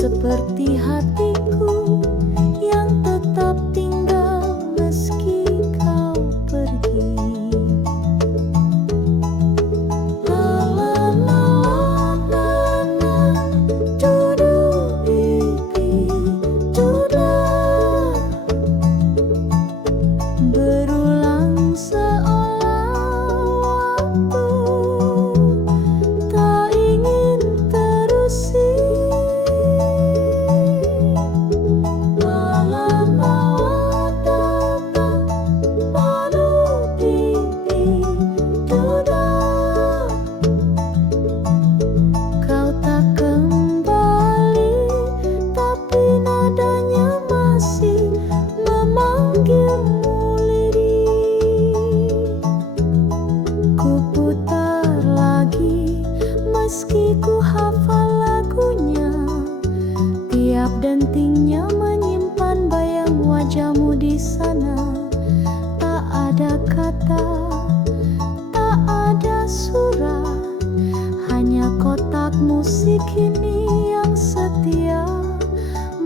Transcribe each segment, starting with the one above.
Seperti hatiku yang tetap tinggal meski kau pergi. La la la la la, dudu pipi duda. Berulang seolah waktu tak ingin terusi. Meski ku hafal lagunya, tiap dentingnya menyimpan bayang wajahmu di sana. Tak ada kata, tak ada surat, hanya kotak musik ini yang setia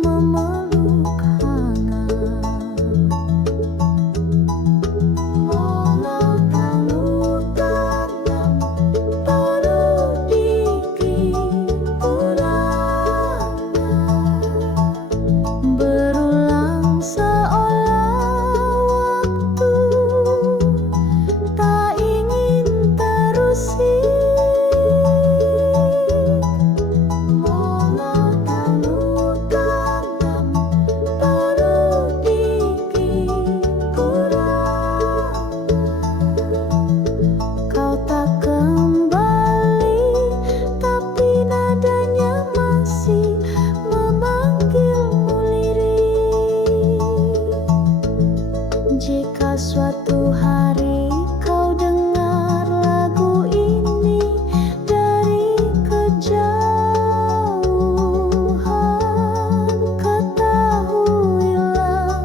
memeluk hangat. Jika suatu hari kau dengar lagu ini dari kejauhan, ketahuilah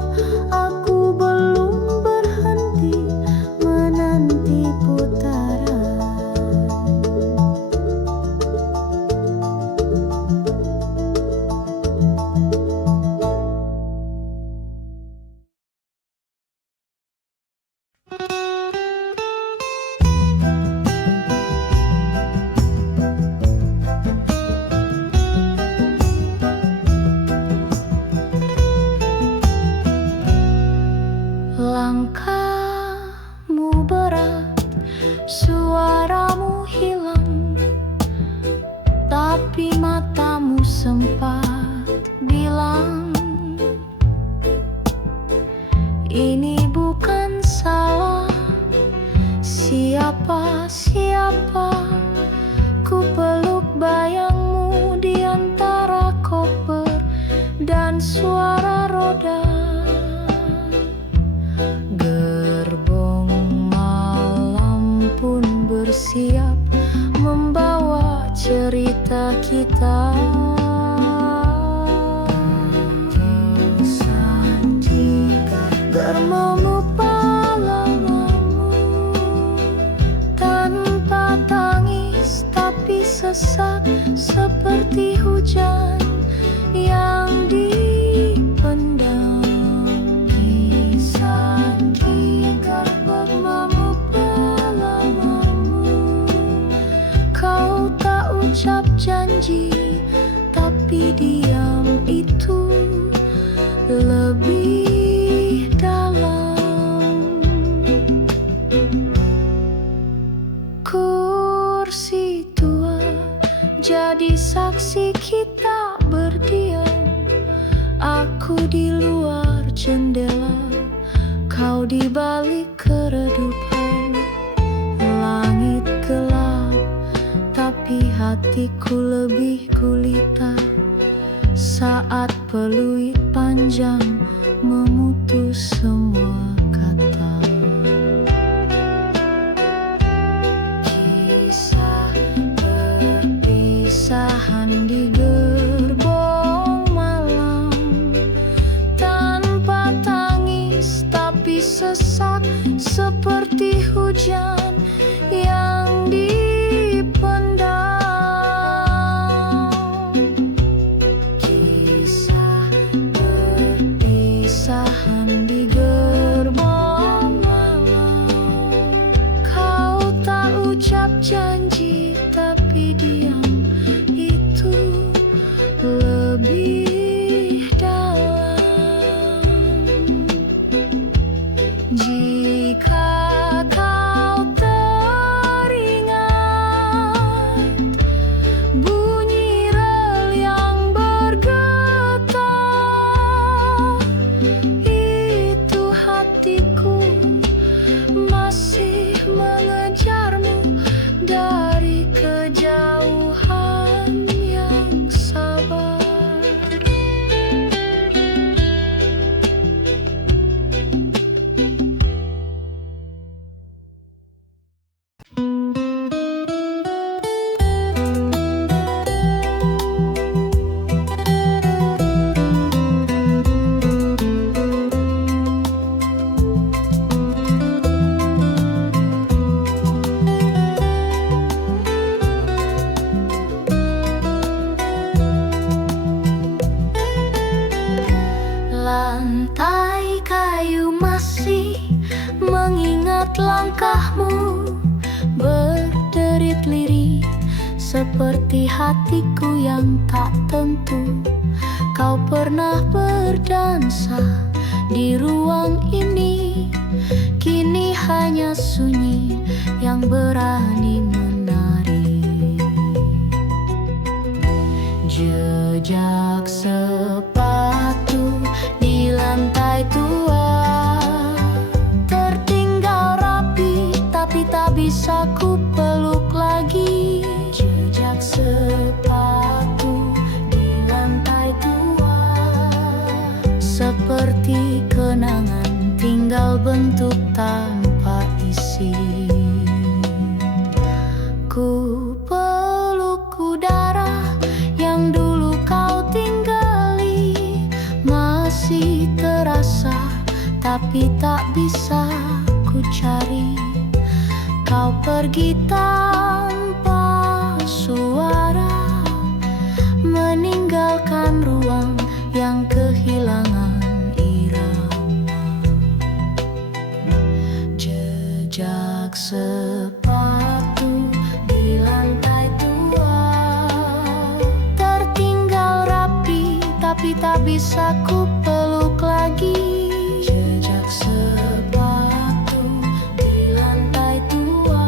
aku belum berhenti menanti putaran. Langkahmu berat, suaramu hilang, tapi matamu sempat bilang, ini bukan salah siapa-siapa. Ku peluk bayangmu di antara koper dan suara roda. Gerbong malam pun bersiap membawa cerita kita. Dermamu palamamu tanpa tangis tapi sesak seperti hujan yang dipendam. Kau tak ucap janji, tapi diam itu lebih dalam. Kursi tua jadi saksi kita seperti hujan yang dipendam. Kisah perpisahan di gerbang malam. Kau tak ucap janji, tapi diam itu lebih dalam. Jika kau teringat bunyi rel yang bergetar, itu hatiku masih mengejarmu dari kejauhan yang sabar. Lantai kayu masih mengingat langkahmu, berderit lirih seperti hatiku yang tak tentu. Kau pernah berdansa di ruang ini, kini hanya sunyi yang berani menari. Jejak sepatu di lantai tua tertinggal rapi, tapi tak bisa ku peluk lagi. Jejak sepatu di lantai tua seperti kenangan tinggal bentuk tanpa isi. Ku peluk udara yang dulu kau tinggali, masih terasa tapi tak bisa ku cari. Kau pergi tanpa suara, meninggalkan ruang yang kehilangan irama. Jejak sepatu di lantai tua tertinggal rapi, tapi tak bisa ku peluk lagi. Jejak sepatu di lantai tua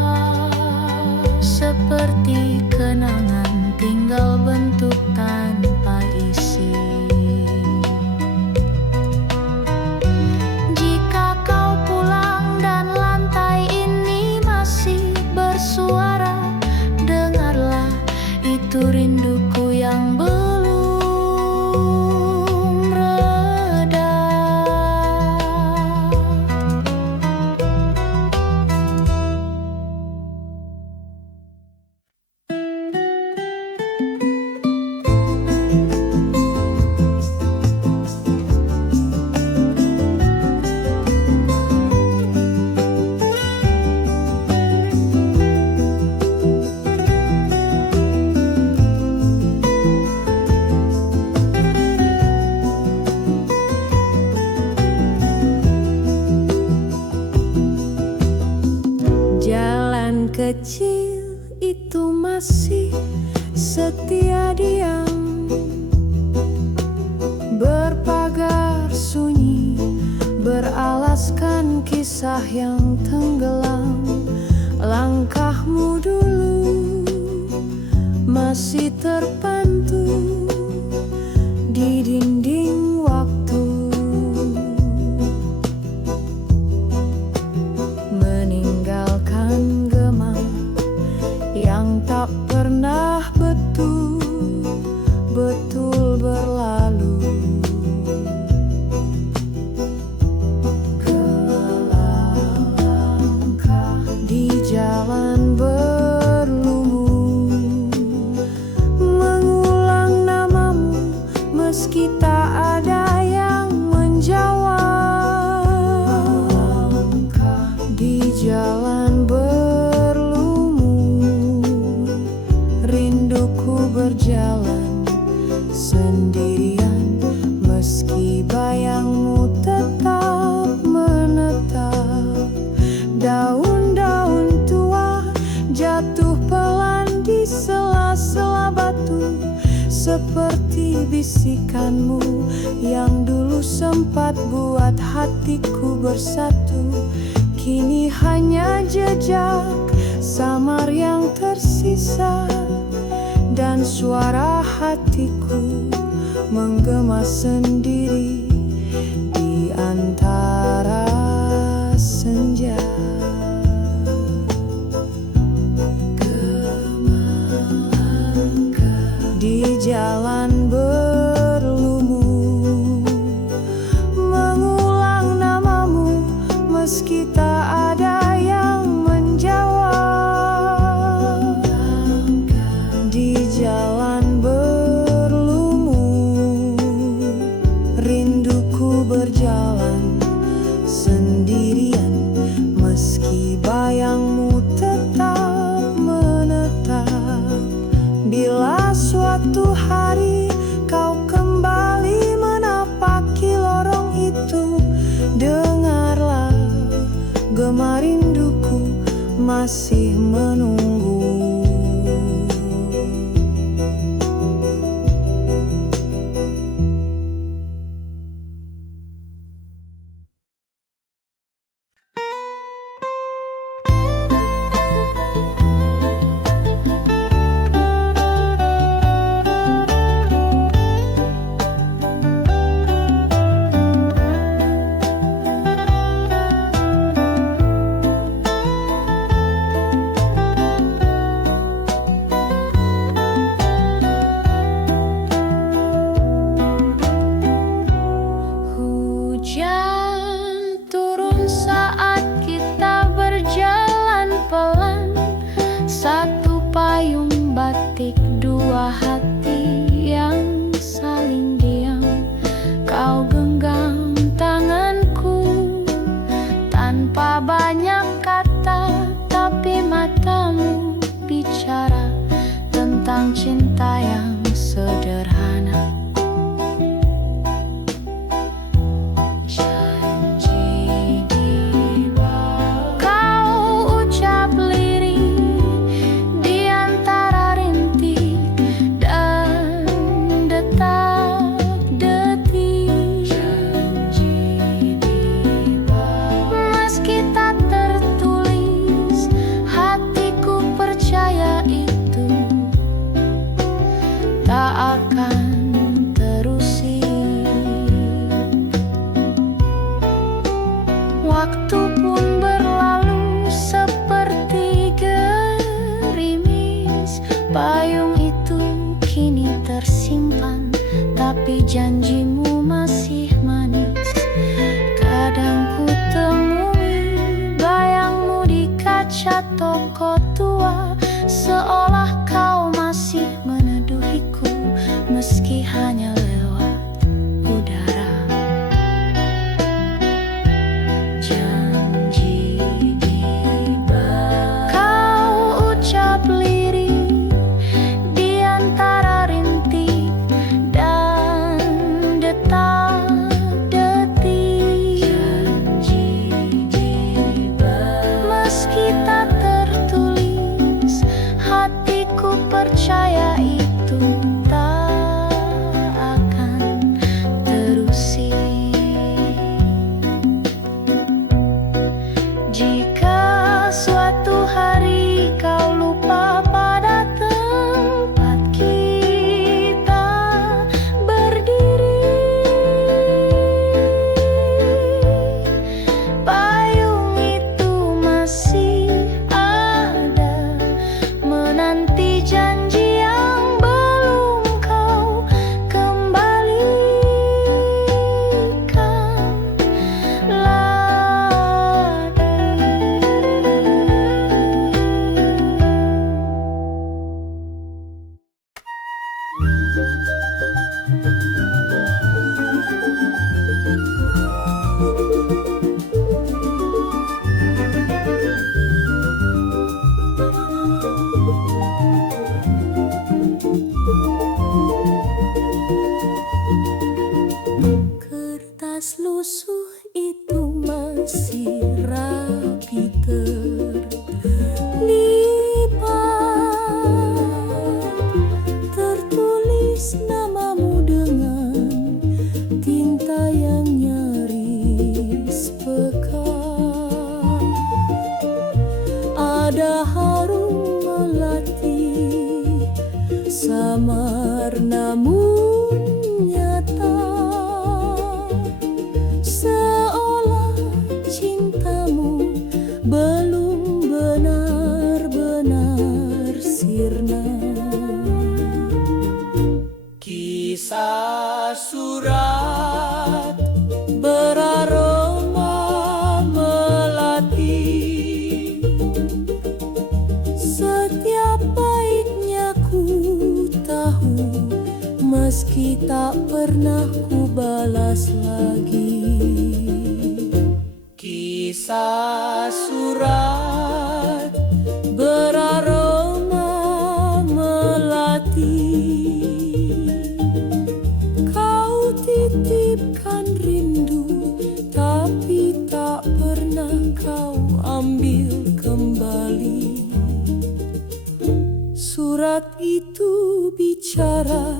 seperti kenangan tinggal bentuk tanpa isi. Jika kau pulang dan lantai ini masih bersuara, dengarlah itu rinduku yang belum reda. Jalan kecil itu masih setia diam, berpagar sunyi, beralaskan kisah yang tenggelam. Langkahmu dulu masih terpantul di dinding waktu, meninggalkan gemam yang tak pernah betul-betul berlalu. Langkah di jalan berlumur, mengulang Daun-daun tua jatuh pelan di sela-sela batu, seperti bisikanmu yang dulu sempat buat hatiku bersatu. Kini hanya jejak samar yang tersisa, dan suara hatiku menggema sendiri di antara senja. Di jalan berlumur mengulang namamu, meski tak ada yang menjawab. Di jalan berlumur rinduku berjalan sendirian, meski bayangmu tetap menetap. Bila suatu hari kau kembali menapaki lorong itu, dengarlah gema rinduku masih menunggu. Dua hati yang saling diam, kau genggam tanganku tanpa banyak kata, tapi matamu bicara tentang cinta yang sederhana. Janji di bawah kau ucap lirih di antara rintik dan detak-detik. Janji di bawah meski tak tertulis, hatiku percaya itu tak akan terusik. Waktu pun berlalu seperti gerimis, payung itu kini tersimpan, tapi janjimu masih manis. Kadang ku temui bayangmu di kaca toko tua, seolah kau masih meneduhiku meski hanya lewat udara. Janji di bawah kau ucap lirih di antara rintik dan detak-detik. Janji di bawah meski tak tertulis, hatiku percaya itu tak ada harum melati, samar namun nyata, seolah cintamu belum benar-benar sirna. Kisah surat beraroma melati, setiap baiknya ku tahu, meski tak pernah ku balas lagi. Kisah surat beraroma melati, kau titipkan rindu, tapi tak pernah kau ambil kembali. Surat itu bicara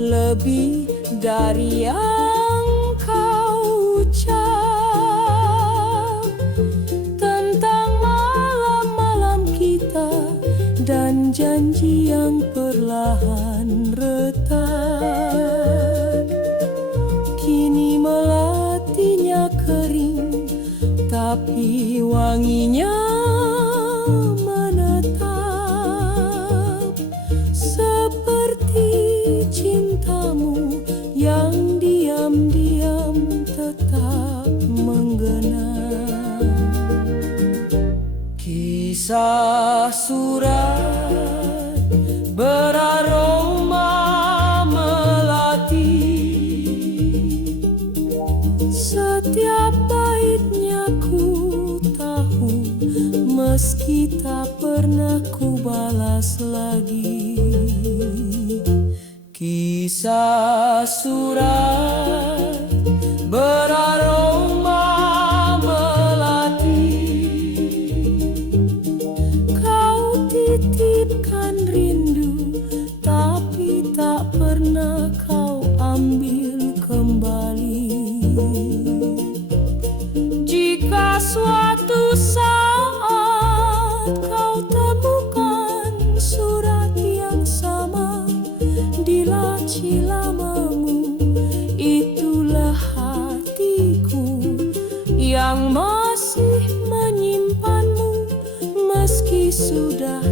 lebih dari yang kau ucap, tentang malam-malam kita dan janji yang perlahan retak. Kini melatinya kering, tapi wanginya menetap, seperti cintamu yang diam-diam tetap menggenang. Kisah surat beraroma melati, setiap baitnya ku tahu, meski tak pernah ku balas lagi. Kisah surat beraroma melati, kau titipkan rindu, tapi tak pernah kau ambil kembali. Jika suatu saat kau temukan surat yang sama di laci lamamu, itulah hatiku yang masih menyimpanmu, meski sudah